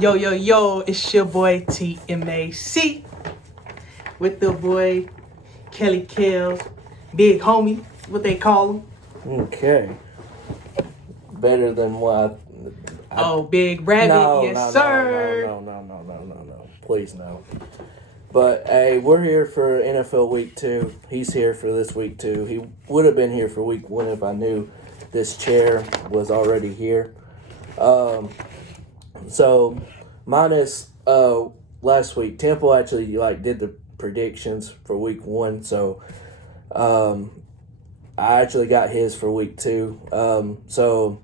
Yo, yo, yo, it's your boy TMAC with the boy Kelly Kells, big homie, what they call him. Okay. Better than what Big Rabbit, no, yes, no, sir. No. Please, no. But, hey, we're here for NFL Week 2. He's here for this Week 2. He would have been here for Week 1 if I knew this chair was already here. So, minus last week, Temple actually did the predictions for Week 1. So, I actually got his for Week 2. So,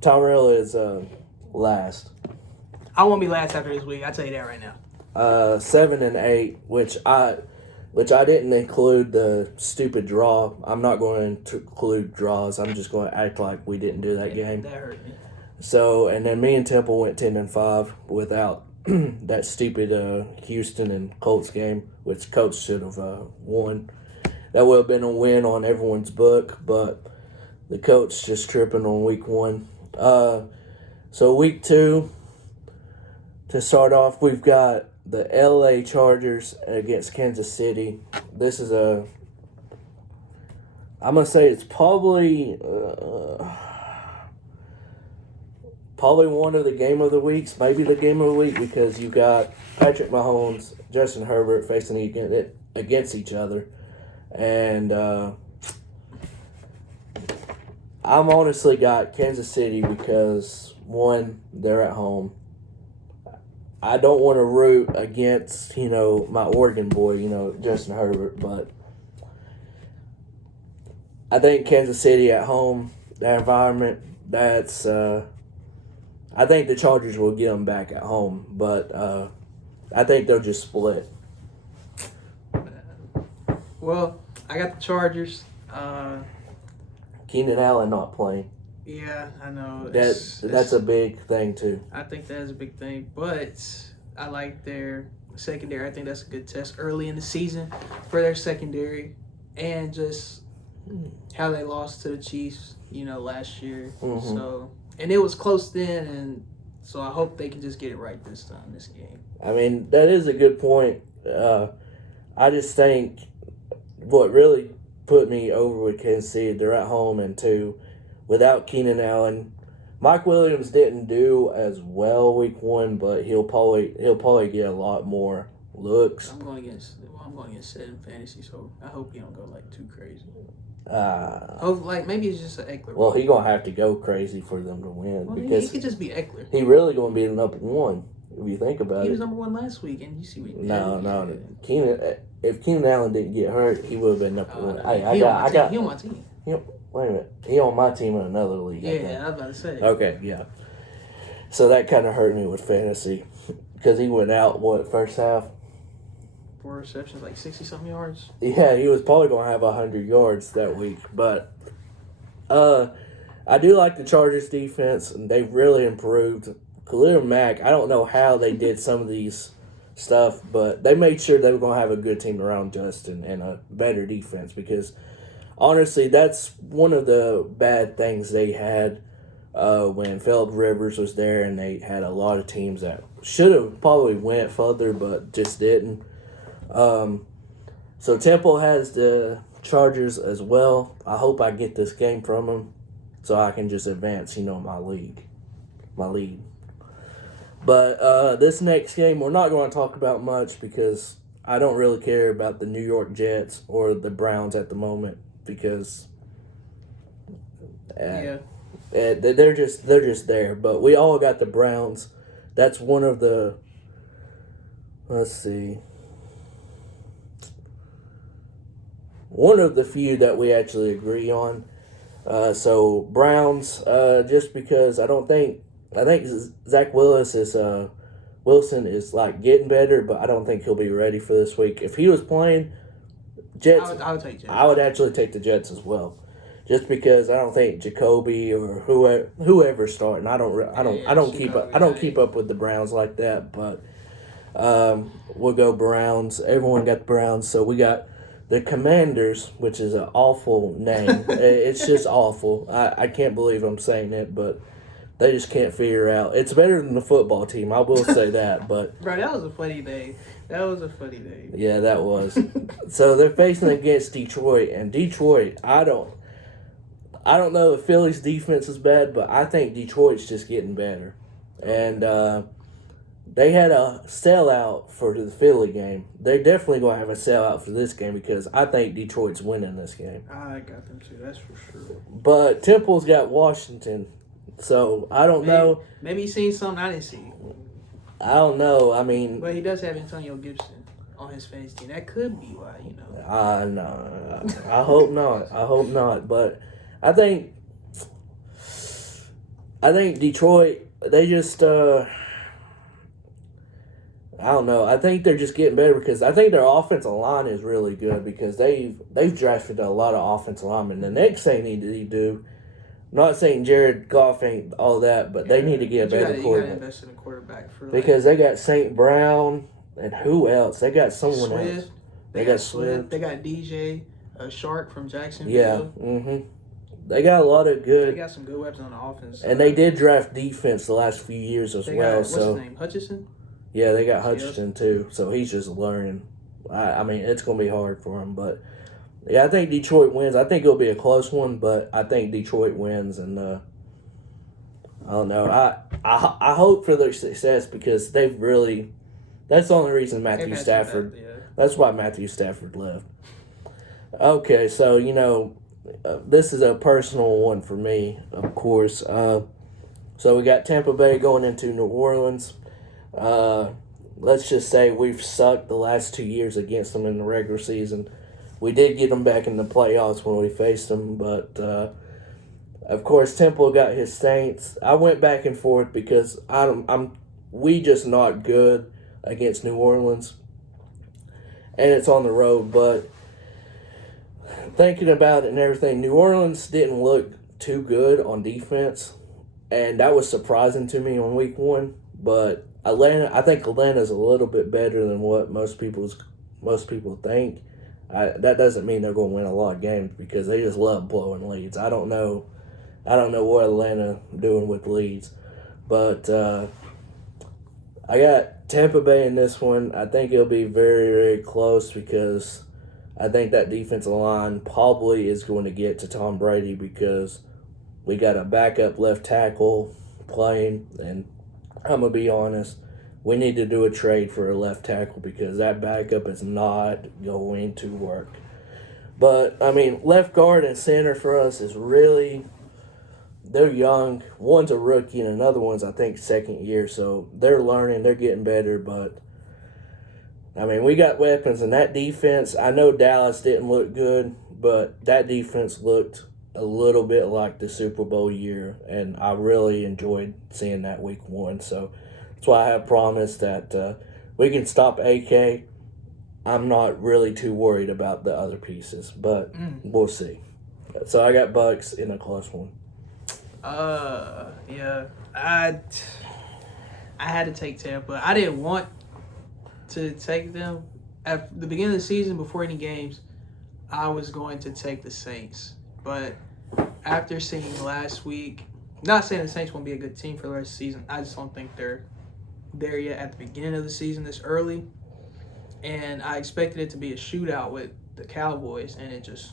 Tyrell is last. I won't be last after this week. I'll tell you that right now. 7 and 8, which I didn't include the stupid draw. I'm not going to include draws. I'm just going to act like we didn't do that game. That hurt me. So, and then me and Temple went 10 and 5 without that stupid Houston and Colts game, which Colts should have won. That would have been a win on everyone's book, but the Colts just tripping on Week 1. So Week 2, to start off, we've got the LA Chargers against Kansas City. This is I'm going to say it's probably one of the game of the weeks, maybe the game of the week, because you got Patrick Mahomes, Justin Herbert facing against each other. And I'm honestly got Kansas City because, one, they're at home. I don't want to root against, my Oregon boy, Justin Herbert, but I think Kansas City at home, that environment, that's, I think the Chargers will get them back at home, but I think they'll just split. Well, I got the Chargers. Keenan Allen not playing. Yeah, I know. That's a big thing, too. I think that is a big thing, but I like their secondary. I think that's a good test early in the season for their secondary and just how they lost to the Chiefs, last year. Mm-hmm. So, and it was close then, and so I hope they can just get it right this time, this game. I mean, that is a good point. I just think what really put me over with Kansas City, they're at home, and two, without Keenan Allen, Mike Williams didn't do as well Week 1, but he'll probably get a lot more looks. I'm going against 7 fantasy, so I hope he don't go too crazy. Maybe it's just an Eckler. Well, he's gonna have to go crazy for them to win because he could just be Eckler. He really gonna be the number 1 if you think about it. He was number 1 last week, and you see what he did. No. If Keenan Allen didn't get hurt, he would have been number 1. He on my team. Wait a minute. He on my team in another league. Yeah, I was about to say. Okay, yeah. So that kind of hurt me with fantasy because he went out, first half? 4 receptions, 60-something yards. Yeah, he was probably going to have 100 yards that week. But I do like the Chargers defense, and they've really improved. Khalil Mack, I don't know how they did some of these stuff, but they made sure they were going to have a good team around Justin and a better defense because honestly, that's one of the bad things they had when Phillip Rivers was there, and they had a lot of teams that should have probably went further but just didn't. So Temple has the Chargers as well. I hope I get this game from them so I can just advance, my lead. But this next game, we're not going to talk about much because I don't really care about the New York Jets or the Browns at the moment because they're just there. But we all got the Browns. That's one of the few that we actually agree on. So Browns, just because I think Zach Wilson is getting better, but I don't think he'll be ready for this week. If he was playing Jets, I would take Jets. I would actually take the Jets as well, just because I don't think Jacoby or whoever's starting. I don't keep up with the Browns like that, but we'll go Browns. Everyone got the Browns, so we got the Commanders, which is an awful name. It's just awful. I can't believe I'm saying it, but They just can't figure out. It's better than the football team, I will say that. But Bro, that was a funny day. yeah, that was. So they're facing against Detroit, and Detroit, I don't know if Philly's defense is bad, but I think Detroit's just getting better. And they had a sellout for the Philly game. They're definitely going to have a sellout for this game because I think Detroit's winning this game. I got them too, that's for sure. But Temple's got Washington, so I don't know. Maybe he's seen something I didn't see. I don't know. I mean, but he does have Antonio Gibson on his fantasy team. That could be why, No. I hope not. I hope not. But I think Detroit. They just. I don't know. I think they're just getting better because I think their offensive line is really good because they've drafted a lot of offensive linemen. The next thing they need to do, not saying Jared Goff ain't all that, but they need to get a better quarterback. You got to invest in a quarterback because they got St. Brown and who else? They got someone else. They got Swift. They got DJ Shark from Jacksonville. Yeah. Mm-hmm. They got a lot of good. They got some good weapons on the offense. And they did draft defense the last few years as well. What's his name? Hutchinson? Yeah, they got Hutchinson too, so he's just learning. I mean, it's going to be hard for him, but yeah, I think Detroit wins. I think it'll be a close one, but I think Detroit wins, and I don't know. I hope for their success because they've really. That's the only reason Matthew Stafford. That's why Matthew Stafford left. Okay, so this is a personal one for me, of course. So we got Tampa Bay going into New Orleans. Let's just say we've sucked the last 2 years against them in the regular season. We did get them back in the playoffs when we faced them, but of course Temple got his Saints. I went back and forth because we just not good against New Orleans, and it's on the road. But thinking about it and everything, New Orleans didn't look too good on defense, and that was surprising to me on week 1. But I think Atlanta's a little bit better than what most people think. That doesn't mean they're going to win a lot of games because they just love blowing leads. I don't know what Atlanta doing with leads, but I got Tampa Bay in this one. I think it'll be very, very close because I think that defensive line probably is going to get to Tom Brady because we got a backup left tackle playing, and I'm going to be honest, we need to do a trade for a left tackle because that backup is not going to work. But, I mean, left guard and center for us is really, they're young. One's a rookie and another one's, I think, second year. So they're learning, they're getting better. But, I mean, we got weapons. And that defense, I know Dallas didn't look good, but that defense looked a little bit like the Super Bowl year, and I really enjoyed seeing that week 1. So that's why I have promised that we can stop AK. I'm not really too worried about the other pieces, but we'll see. So I got Bucks in a close one. Yeah, I had to take Tampa. I didn't want to take them at the beginning of the season before any games. I was going to take the Saints. But after seeing last week, not saying the Saints won't be a good team for the rest of the season. I just don't think they're there yet at the beginning of the season this early. And I expected it to be a shootout with the Cowboys, and it just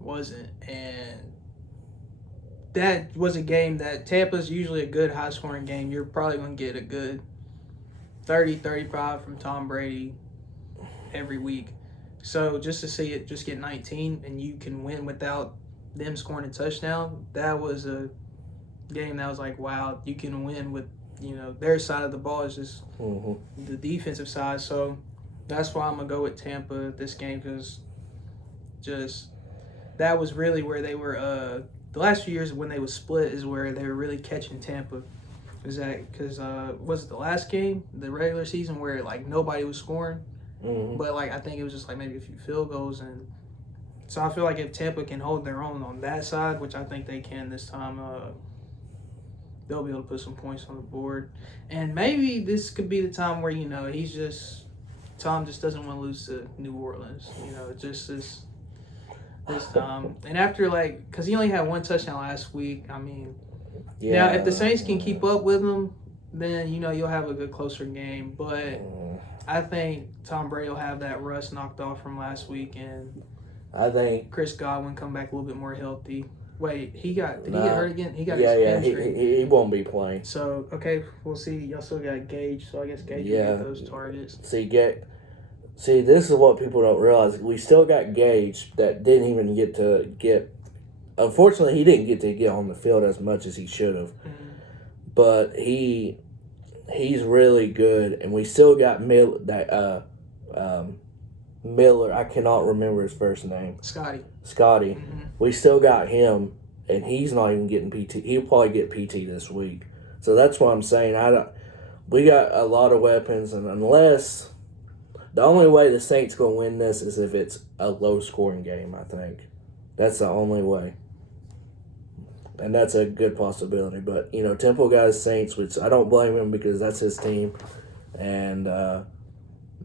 wasn't. And that was a game that Tampa's usually a good high-scoring game. You're probably going to get a good 30-35 from Tom Brady every week. So just to see it just get 19 and you can win without them scoring a touchdown, that was a game that was like, wow, you can win with, their side of the ball is just the defensive side. So that's why I'm going to go with Tampa this game because just that was really where they were the last few years when they was split is where they were really catching Tampa. Was it the last game, the regular season, where like nobody was scoring? But like I think it was just like maybe a few field goals, and so I feel like if Tampa can hold their own on that side, which I think they can this time, they'll be able to put some points on the board. And maybe this could be the time where Tom just doesn't want to lose to New Orleans. Just this time. And after because he only had one touchdown last week. I mean, Yeah. Now, if the Saints can keep up with them, then you'll have a good closer game. But I think Tom Brady will have that rust knocked off from last week, and I think Chris Godwin come back a little bit more healthy. Wait, did he get hurt again? He got his yeah, hamstring. he won't be playing. So, okay, we'll see. Y'all still got Gage, so I guess Gage will get those targets. See, this is what people don't realize. We still got Gage that didn't even get. Unfortunately, he didn't get to get on the field as much as he should have. Mm-hmm. But he's really good, and we still got Miller. I cannot remember his first name. Scotty. Mm-hmm. We still got him, and he's not even getting PT. He'll probably get PT this week. So that's what I'm saying. We got a lot of weapons, and unless the only way the Saints gonna win this is if it's a low scoring game. I think that's the only way, and that's a good possibility. But Temple got his Saints, which I don't blame him because that's his team, and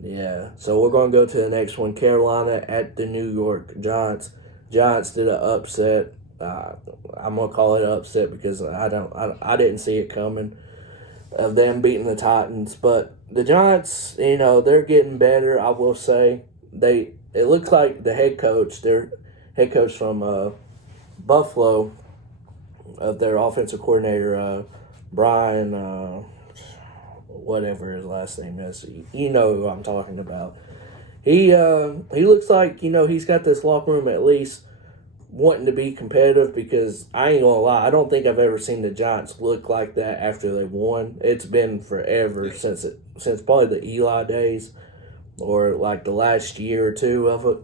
yeah. So we're gonna go to the next one. Carolina at the New York Giants. Giants did an upset. I'm gonna call it an upset because I didn't see it coming of them beating the Titans. But the Giants, they're getting better. I will say it looks like their head coach from Buffalo, of their offensive coordinator Brian, whatever his last name is. You know who I'm talking about. He looks like he's got this locker room at least wanting to be competitive, because I ain't gonna lie, I don't think I've ever seen the Giants look like that after they won. It's been forever since probably the Eli days, or like the last year or two of it.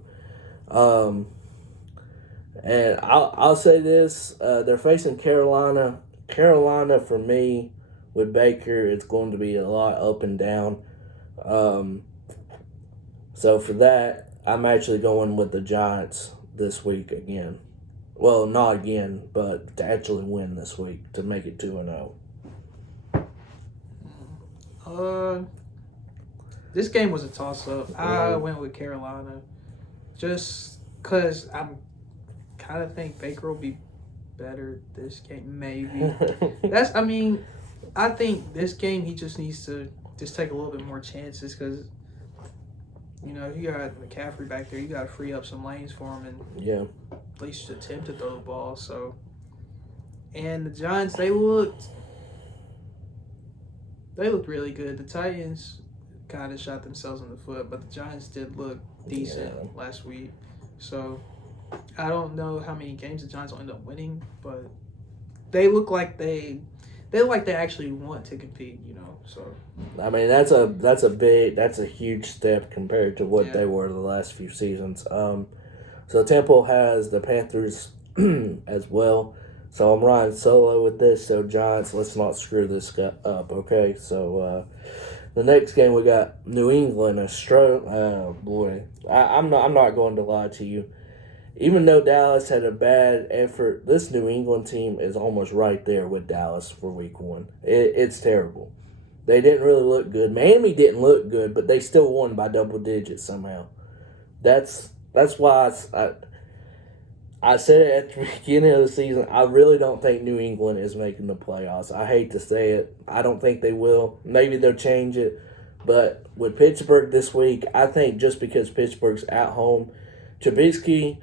And I'll say this: they're facing Carolina. Carolina, for me, with Baker, it's going to be a lot up and down. So for that, I'm actually going with the Giants this week again. Well, not again, but to actually win this week, to make it 2-0. This game was a toss-up. I went with Carolina just because I kind of think Baker will be better this game, maybe. I think this game he just needs to just take a little bit more chances, because you got McCaffrey back there. You got to free up some lanes for him and at least attempt to throw the ball. So, and the Giants, they looked really good. The Titans kind of shot themselves in the foot, but the Giants did look decent last week. So, I don't know how many games the Giants will end up winning, but they look like they actually want to compete, So I mean, that's a huge step compared to what they were the last few seasons. So Temple has the Panthers as well. So I'm riding solo with this. So Giants, let's not screw this up, okay? So the next game we got New England, oh boy, I'm not going to lie to you. Even though Dallas had a bad effort, this New England team is almost right there with Dallas for week 1. It's terrible. They didn't really look good. Miami didn't look good, but they still won by double digits somehow. That's why I said it at the beginning of the season. I really don't think New England is making the playoffs. I hate to say it. I don't think they will. Maybe they'll change it. But with Pittsburgh this week, I think just because Pittsburgh's at home, Trubisky,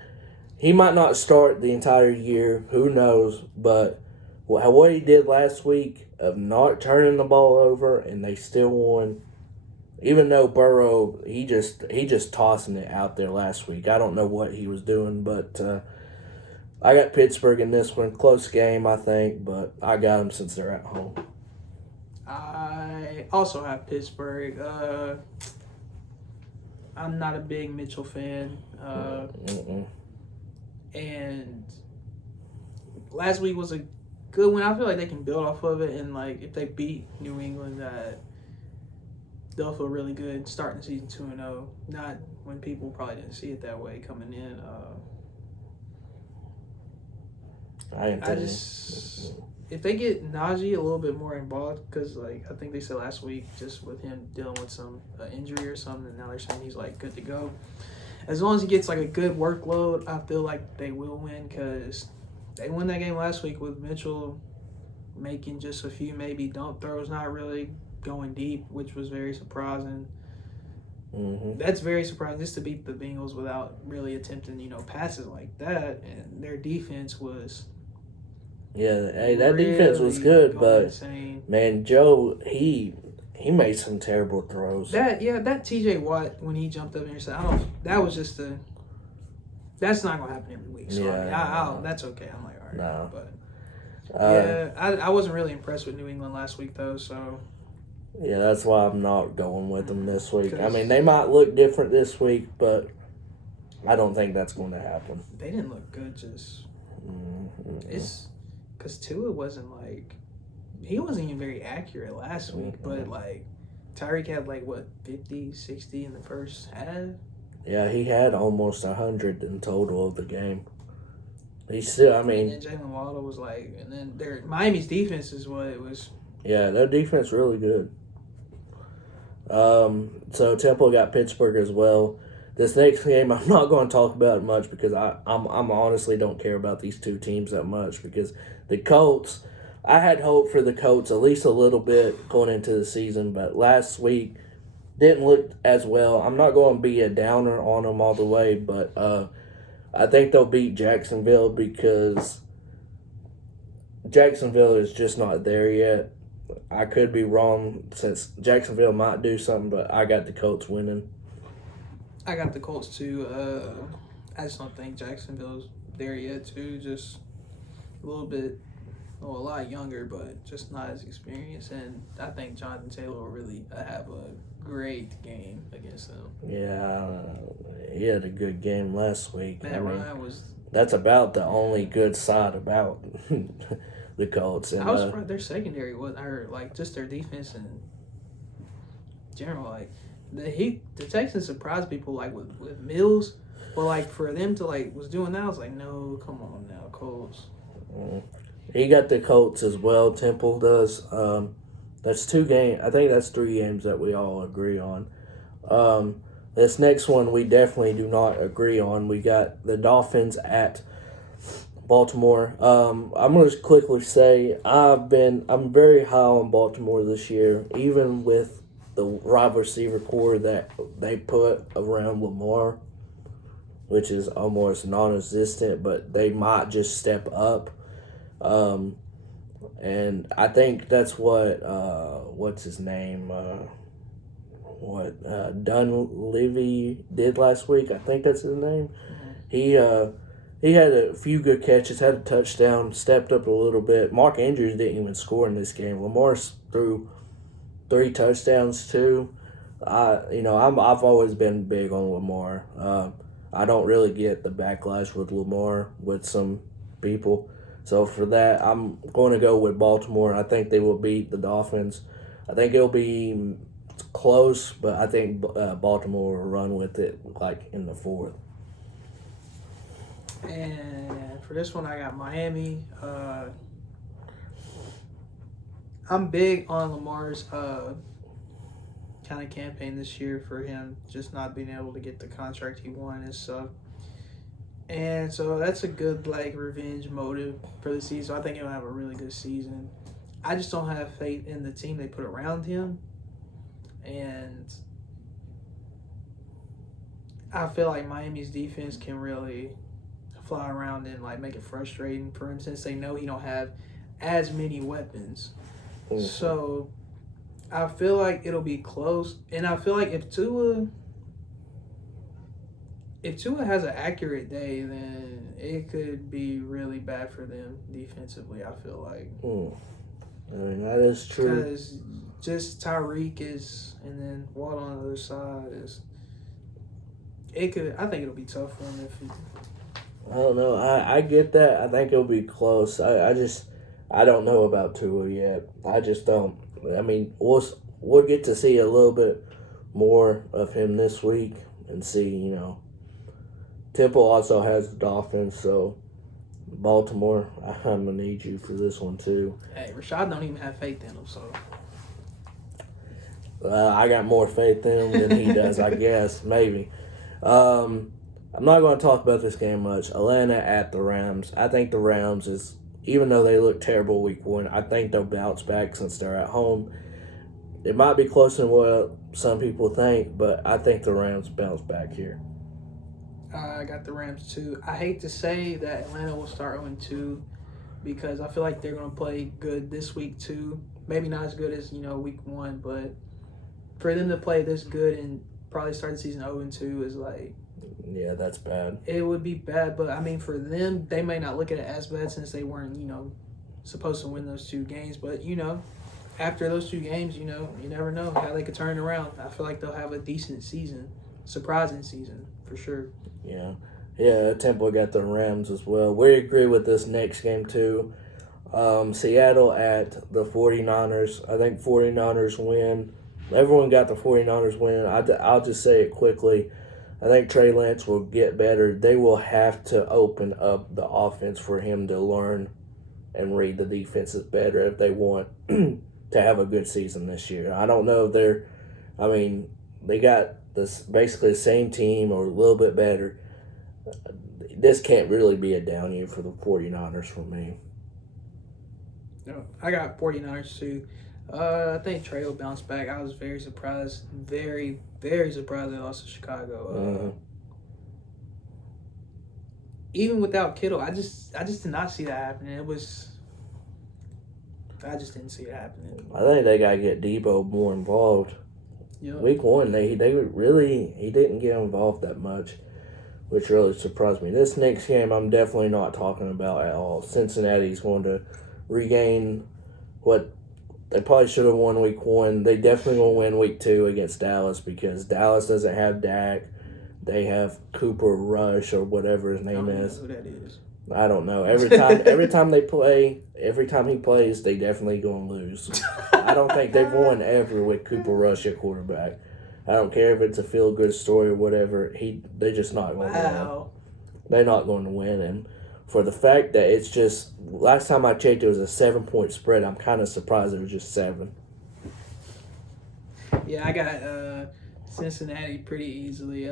he might not start the entire year. Who knows? But what he did last week of not turning the ball over, and they still won. Even though Burrow, he just tossing it out there last week. I don't know what he was doing, but I got Pittsburgh in this one. Close game, I think, but I got them since they're at home. I also have Pittsburgh. I'm not a big Mitchell fan. And last week was a good one. I feel like they can build off of it, and like if they beat New England, they'll feel really good starting the season 2-0. Not when people probably didn't see it that way coming in. If they get Najee a little bit more involved, because like I think they said last week, just with him dealing with some injury or something, and now they're saying he's like good to go. As long as he gets like a good workload, I feel like they will win, because they won that game last week with Mitchell making just a few maybe dump throws, not really going deep, which was very surprising. Mm-hmm. That's very surprising just to beat the Bengals without really attempting, passes like that. And their defense was Yeah, hey, that defense was good, but insane. man, Joe, he made some terrible throws. That TJ Watt when he jumped up and said, that was just that's not gonna happen every week. So Yeah, that's okay. I'm like, all right, no. but I wasn't really impressed with New England last week though. So yeah, that's why I'm not going with them this week. I mean, they might look different this week, but I don't think that's going to happen. They didn't look good. It's because Tua wasn't he wasn't even very accurate last week, but Tyreek had 50, 60 in the first half. Yeah, he had almost 100 in total of the game. He still, I mean, and then Jalen Waddle was and then Miami's defense is what it was. Yeah, their defense really good. So Temple got Pittsburgh as well. This next game, I'm not going to talk about it much because I'm honestly don't care about these two teams that much because the Colts, I had hope for the Colts at least a little bit going into the season, but last week didn't look as well. I'm not going to be a downer on them all the way, but I think they'll beat Jacksonville because Jacksonville is just not there yet. I could be wrong since Jacksonville might do something, but I got the Colts winning. I got the Colts too. I just don't think Jacksonville's there yet too. Just a little bit, a lot younger, but just not as experienced. And I think Jonathan Taylor will really have a great game against them. Yeah, he had a good game last week. Ryan was. That's about the only good side about the Colts. And, I was surprised their secondary just their defense and general the Texans surprised people with Mills, but for them to was doing that, I was no, come on now, Colts. He got the Colts as well. Temple does. That's 2 games. I think that's 3 games that we all agree on. This next one we definitely do not agree on. We got the Dolphins at Baltimore. I'm going to quickly say I'm very high on Baltimore this year, even with the wide receiver core that they put around Lamar, which is almost non-existent, but they might just step up. And I think that's what what's his name? Dunleavy did last week. I think that's his name. He had a few good catches, had a touchdown, stepped up a little bit. Mark Andrews didn't even score in this game. Lamar threw 3 touchdowns too. I've always been big on Lamar. I don't really get the backlash with Lamar with some people. So for that, I'm going to go with Baltimore. I think they will beat the Dolphins. I think it'll be close, but I think Baltimore will run with it in the 4th. And for this one, I got Miami. I'm big on Lamar's kind of campaign this year for him just not being able to get the contract he wanted and stuff. And so that's a good revenge motive for the season. I think he'll have a really good season. I just don't have faith in the team they put around him. And I feel like Miami's defense can really fly around and make it frustrating for him since they know he don't have as many weapons. Mm-hmm. So I feel like it'll be close. And I feel like if Tua has an accurate day, then it could be really bad for them defensively, I feel like. I mean, that is true. Because just Tyreek and then Watt on the other side I think it'll be tough for him I don't know. I get that. I think it'll be close. I don't know about Tua yet. I just don't. I mean, we'll get to see a little bit more of him this week and see, Temple also has the Dolphins, so Baltimore, I'm going to need you for this one too. Hey, Rashad don't even have faith in him, so. I got more faith in him than he does, I guess, maybe. I'm not going to talk about this game much. Atlanta at the Rams. I think the Rams is even though they look terrible week 1, I think they'll bounce back since they're at home. It might be closer than what some people think, but I think the Rams bounce back here. I got the Rams too. I hate to say that Atlanta will start 0-2 because I feel like they're going to play good this week too. Maybe not as good as, week 1, but for them to play this good and probably start the season 0-2 is like... Yeah, that's bad. It would be bad, but I mean, for them, they may not look at it as bad since they weren't, supposed to win those 2 games. But, after those 2 games, you never know how they could turn around. I feel like they'll have a decent season, surprising season, for sure. Yeah, Temple got the Rams as well. We agree with this next game, too. Seattle at the 49ers. I think 49ers win. Everyone got the 49ers win. I'll just say it quickly. I think Trey Lance will get better. They will have to open up the offense for him to learn and read the defenses better if they want to have a good season this year. I don't know if they got this basically the same team or a little bit better. This can't really be a down year for the 49ers for me. No, I got 49ers too. I think Trey will bounce back. I was very surprised. Very, very surprised they lost to Chicago. Even without Kittle, I just did not see that happening. I just didn't see it happening. I think they gotta get Debo more involved. Yep. Week 1, he didn't get involved that much, which really surprised me. This next game, I'm definitely not talking about at all. Cincinnati's going to regain what they probably should have won week 1. They definitely will win week 2 against Dallas because Dallas doesn't have Dak. They have Cooper Rush or whatever his name is. I don't know who that is. I don't know. Every time he plays, they definitely going to lose. I don't think they've won ever with Cooper Rush at quarterback. I don't care if it's a feel-good story or whatever. They're just not going to win. They're not going to win. And for the fact that it's just, last time I checked, it was a 7-point spread. I'm kind of surprised it was just 7. Yeah, I got Cincinnati pretty easily.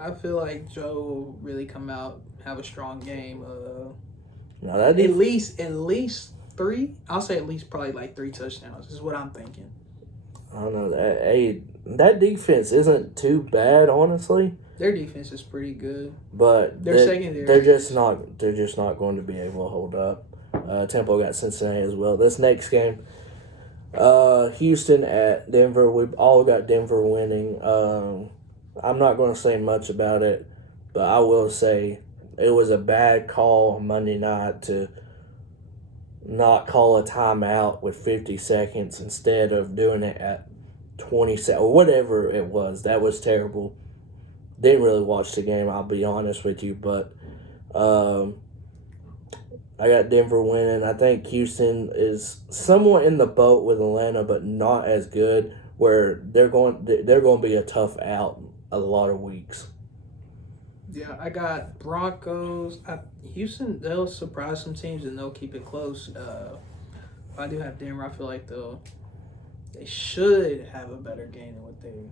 I feel like Joe will really come out, have a strong game. At least 3. I'll say at least probably like 3 touchdowns is what I'm thinking. I don't know. That defense isn't too bad, honestly. Their defense is pretty good, but their secondary. They're just not going to be able to hold up. Temple got Cincinnati as well. This next game, Houston at Denver. We've all got Denver winning. I'm not going to say much about it, but I will say it was a bad call Monday night to not call a timeout with 50 seconds instead of doing it at 20 seconds or whatever it was. That was terrible. Didn't really watch the game, I'll be honest with you, but I got Denver winning. I think Houston is somewhat in the boat with Atlanta, but not as good, where they're going to be a tough out a lot of weeks. Yeah, I got Broncos. Houston, they'll surprise some teams and they'll keep it close. I do have Denver. I feel like they should have a better game than what they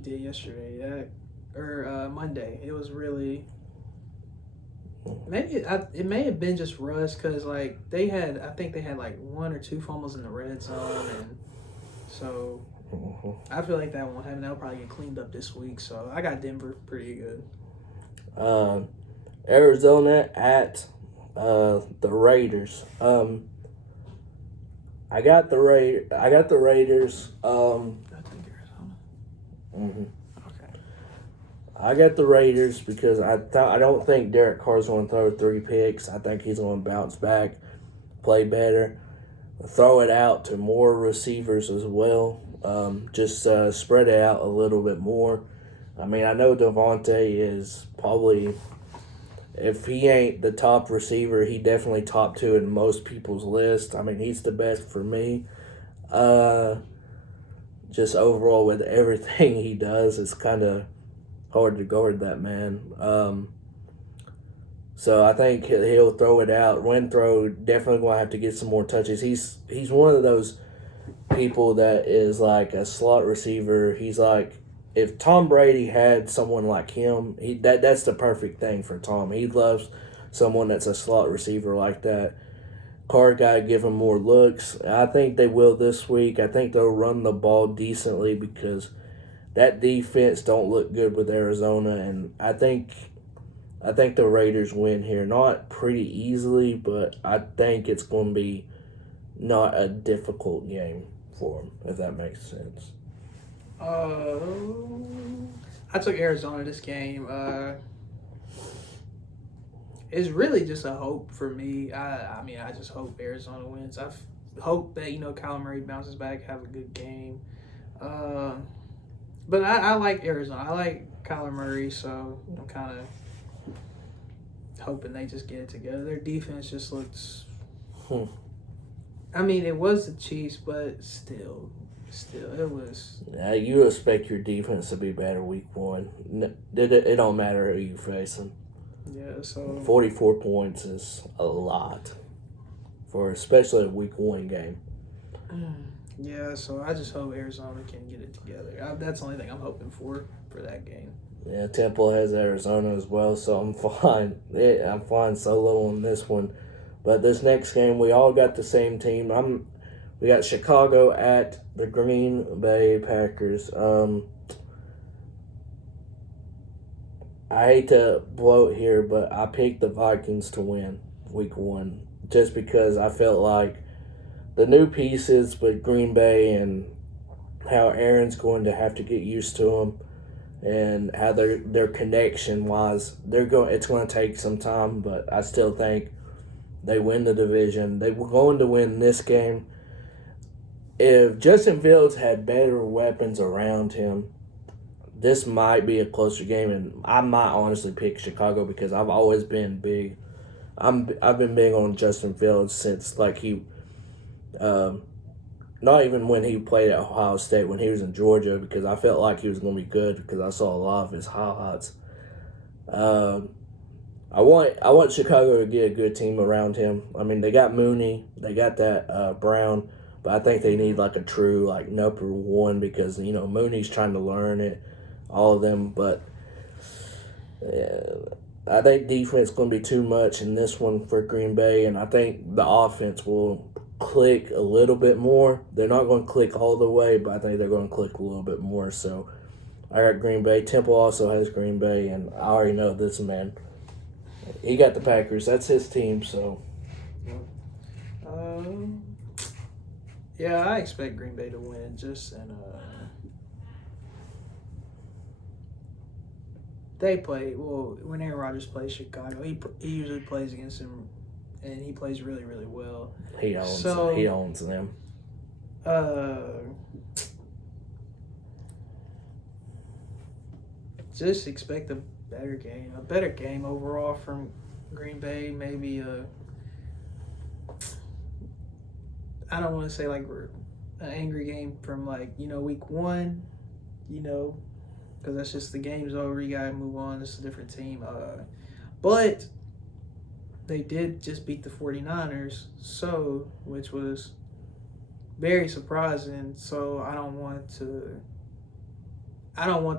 did yesterday. Monday. It was really it may have been just rust because I think they had like 1 or 2 fumbles in the red zone, and so I feel like that won't happen. That'll probably get cleaned up this week. So I got Denver pretty good. Arizona at the Raiders. I got the Raiders. I think Arizona. Mm-hmm. Okay. I got the Raiders because I don't think Derek Carr's going to throw 3 picks. I think he's going to bounce back, play better, throw it out to more receivers as well. Just spread it out a little bit more. I mean, I know Devontae is probably, if he ain't the top receiver, he definitely top 2 in most people's list. I mean, he's the best for me. Just overall with everything he does, it's kind of hard to guard that man. So I think he'll throw it out. Renfrow definitely going to have to get some more touches. He's one of those people that is like a slot receiver. He's like, if Tom Brady had someone like him, that's the perfect thing for Tom. He loves someone that's a slot receiver like that. Carr got to give him more looks. I think they will this week. I think they'll run the ball decently because that defense don't look good with Arizona, and I think the Raiders win here. Not pretty easily, but I think it's going to be not a difficult game for them, if that makes sense. I took Arizona this game. It's really just a hope for me. I mean, I just hope Arizona wins. I hope that, Kyler Murray bounces back, have a good game. But I like Arizona. I like Kyler Murray, so I'm kind of hoping they just get it together. Their defense just looks... I mean, it was the Chiefs, but still, it was... Yeah, you expect your defense to be better week one. It don't matter who you facing. Yeah, so... 44 points is a lot for especially a week one game. Yeah, so I just hope Arizona can get it together. That's the only thing I'm hoping for that game. Yeah, Temple has Arizona as well, so I'm fine. Yeah, I'm fine solo on this one. But this next game, we all got the same team. We got Chicago at the Green Bay Packers. I hate to bloat here, but I picked the Vikings to win week one just because I felt like the new pieces with Green Bay and how Aaron's going to have to get used to them and how their connection wise, it's going to take some time, but I still think they win the division. They were going to win this game. If Justin Fields had better weapons around him, this might be a closer game, and I might honestly pick Chicago because I've always been big. I've been big on Justin Fields since he, not even when he played at Ohio State, when he was in Georgia, because I felt like he was going to be good because I saw a lot of his highlights. I want Chicago to get a good team around him. I mean, they got Mooney, they got that Brown, but I think they need a true number one because Mooney's trying to learn it, all of them. But I think defense is going to be too much in this one for Green Bay, and I think the offense will click a little bit more. They're not going to click all the way, but I think they're going to click a little bit more. So I got Green Bay. Temple also has Green Bay, and I already know this man. He got the Packers. That's his team, so. Yeah, I expect Green Bay to win. They play, when Aaron Rodgers plays Chicago, he usually plays against them, and he plays really, really well. He owns them. Just expect a better game overall from Green Bay. Maybe I don't want to say an angry game from week one, because that's just the game's over. You gotta move on. It's a different team. But they did just beat the 49ers, which was very surprising. So I don't want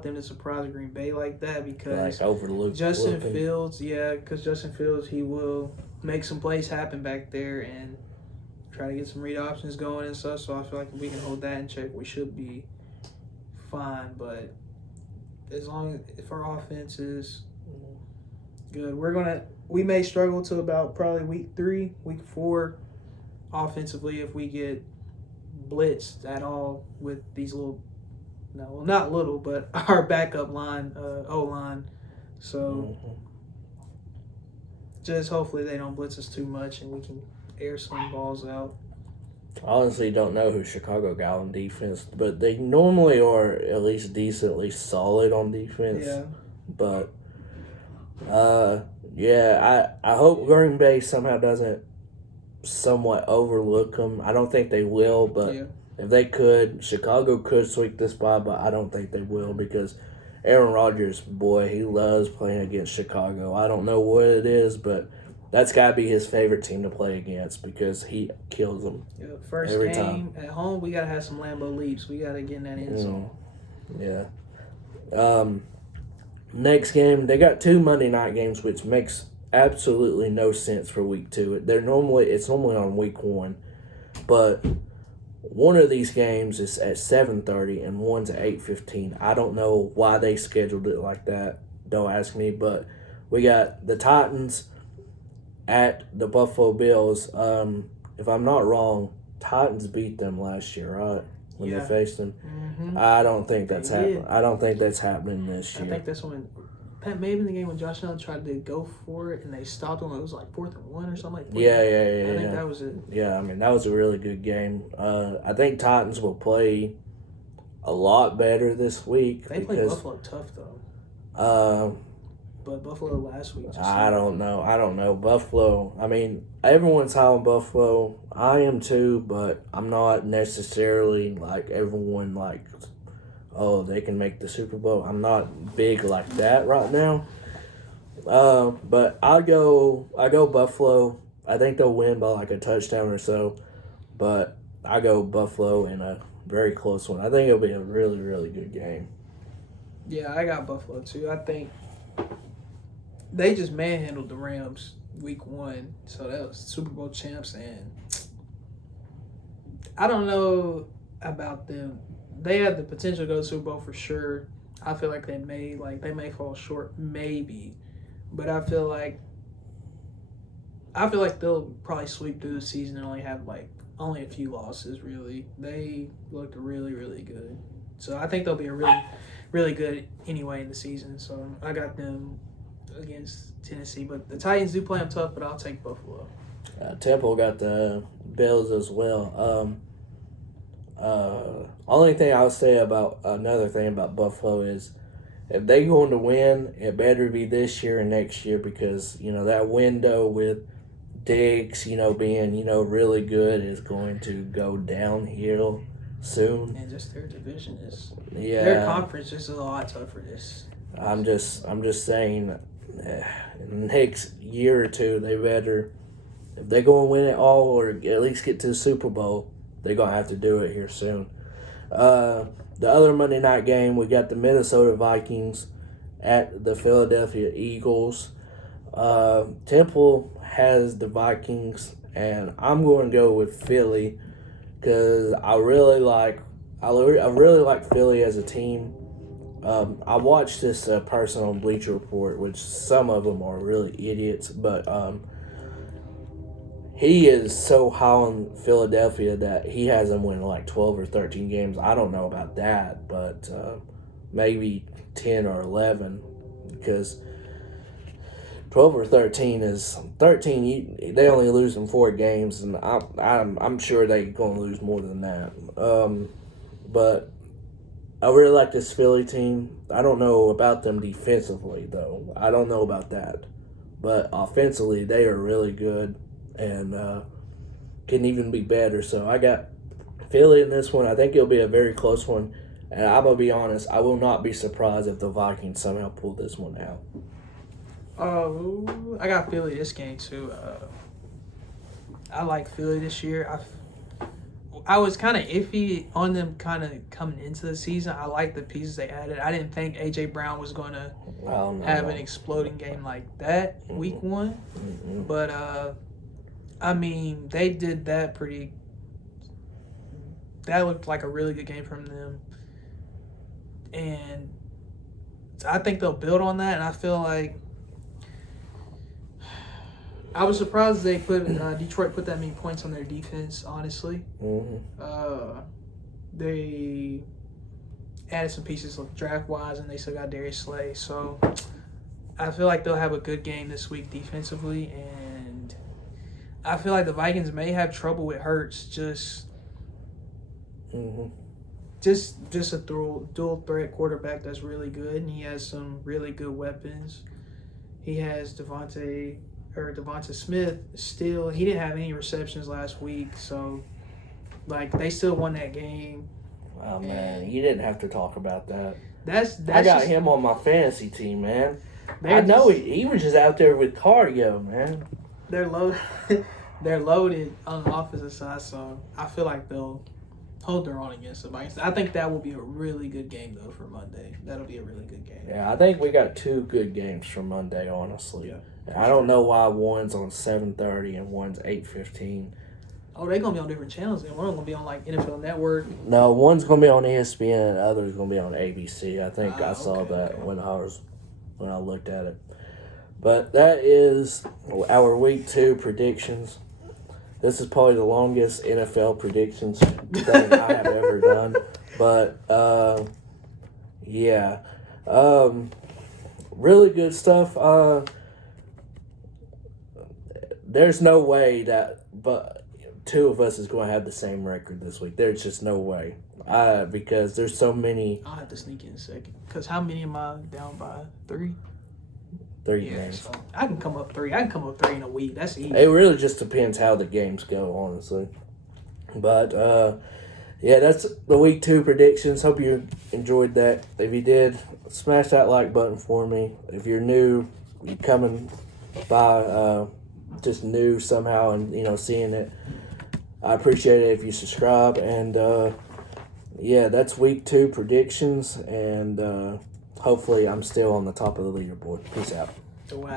them to surprise Green Bay like that because overlook Justin Fields, he will make some plays happen back there and try to get some read options going and stuff. So I feel like if we can hold that in check, we should be fine. But if our offense is good, we may struggle to about probably week 3, week 4 offensively if we get blitzed at all with these not little, but our backup line, O-line. So just hopefully they don't blitz us too much and we can air some balls out. I honestly don't know who Chicago got on defense, but they normally are at least decently solid on defense. Yeah. But, I hope Green Bay somehow doesn't somewhat overlook them. I don't think they will, but if they could, Chicago could sweep this spot, but I don't think they will because Aaron Rodgers, boy, he loves playing against Chicago. I don't know what it is, but that's got to be his favorite team to play against because he kills them. Yeah, first every game time. At home, we got to have some Lambeau leaps. We got to get in that end zone. Yeah. Next game, they got 2 Monday night games, which makes absolutely no sense for week 2. It's normally on week 1, but one of these games is at 7:30 and one's at 8:15. I don't know why they scheduled it like that. Don't ask me, but we got the Titans at the Buffalo Bills. If I'm not wrong, Titans beat them last year, right? When they faced them. Mm-hmm. I don't think that's happening. I don't think that's happening this year. I think that's when maybe in the game when Josh Allen tried to go for it and they stopped him. It was like 4th and 1 or something like that. Yeah. I think that was it. Yeah, I mean that was a really good game. I think Titans will play a lot better this week. They played Buffalo tough though. But Buffalo last week. I don't know. Buffalo. I mean, everyone's high on Buffalo. I am too, but I'm not necessarily like everyone like, oh, they can make the Super Bowl. I'm not big like that right now. But I go Buffalo. I think they'll win by like a touchdown or so. But I go Buffalo in a very close one. I think it'll be a really, really good game. Yeah, I got Buffalo too. I think they just manhandled the Rams week 1. So that was Super Bowl champs, and I don't know about them. They had the potential to go to Super Bowl for sure. I feel like they may fall short, maybe. But I feel like they'll probably sweep through the season and only a few losses really. They looked really, really good. So I think they'll be a really, really good anyway in the season. So I got them against Tennessee, but the Titans do play them tough, but I'll take Buffalo. Temple got the Bills as well. Only thing I would say about another thing about Buffalo is if they going to win, it better be this year and next year because that window with Diggs, being really good is going to go downhill soon. And just their division is their conference is a lot tougher. I'm just saying. In the next year or two, they better, if they're going to win it all or at least get to the Super Bowl, they're going to have to do it here soon. The other Monday night game, we got the Minnesota Vikings at the Philadelphia Eagles. Temple has the Vikings, and I'm going to go with Philly because I really like Philly as a team. I watched this person on Bleacher Report, which some of them are really idiots, but he is so high on Philadelphia that he has them win like 12 or 13 games. I don't know about that, but maybe 10 or 11 because 12 or 13 is 13. They only lose in 4 games, and I'm sure they're going to lose more than that. But I really like this Philly team. I don't know about them defensively, though. I don't know about that. But offensively, they are really good and can even be better. So I got Philly in this one. I think it'll be a very close one. And I'm going to be honest, I will not be surprised if the Vikings somehow pull this one out. I got Philly this game, too. I like Philly this year. I was kind of iffy on them kind of coming into the season. I like the pieces they added. I didn't think A.J. Brown was going to have an exploding game like that week 1. Mm-hmm. But, I mean, they did that that looked like a really good game from them. And I think they'll build on that. And I feel like I was surprised they Detroit put that many points on their defense, honestly. Mm-hmm. They added some pieces draft-wise, and they still got Darius Slay. So I feel like they'll have a good game this week defensively, and I feel like the Vikings may have trouble with Hurts. Just a dual-threat quarterback that's really good, and he has some really good weapons. He has Devonta Smith still. He didn't have any receptions last week, so they still won that game. Oh man, you didn't have to talk about that. That's I got him on my fantasy team, man. I know he was just out there with cardio, man. They're loaded on the offensive side, so I feel like they'll hold their own against somebody. I think that will be a really good game though for Monday. That'll be a really good game. Yeah, I think we got 2 good games for Monday, honestly. Yeah, I don't know why one's on 7:30 and one's 8:15. Oh, they're gonna be on different channels, and one's gonna be on like NFL Network. No, one's gonna be on ESPN and the other's gonna be on ABC. I think I saw okay, that okay. when I looked at it. But that is our week 2 predictions. This is probably the longest NFL predictions thing I have ever done. But yeah, really good stuff. There's no way but 2 of us is going to have the same record this week. There's just no way. Because there's so many. I'll have to sneak in a second. Because how many am I down by? 3? 3 Yeah, games. so I can come up 3. I can come up 3 in a week. That's easy. It really just depends how the games go, honestly. But yeah, that's the week 2 predictions. Hope you enjoyed that. If you did, smash that like button for me. If you're new, you're coming by just new somehow and seeing it, I appreciate it if you subscribe. And yeah, that's week 2 predictions, and hopefully I'm still on the top of the leaderboard. Peace out. Wow.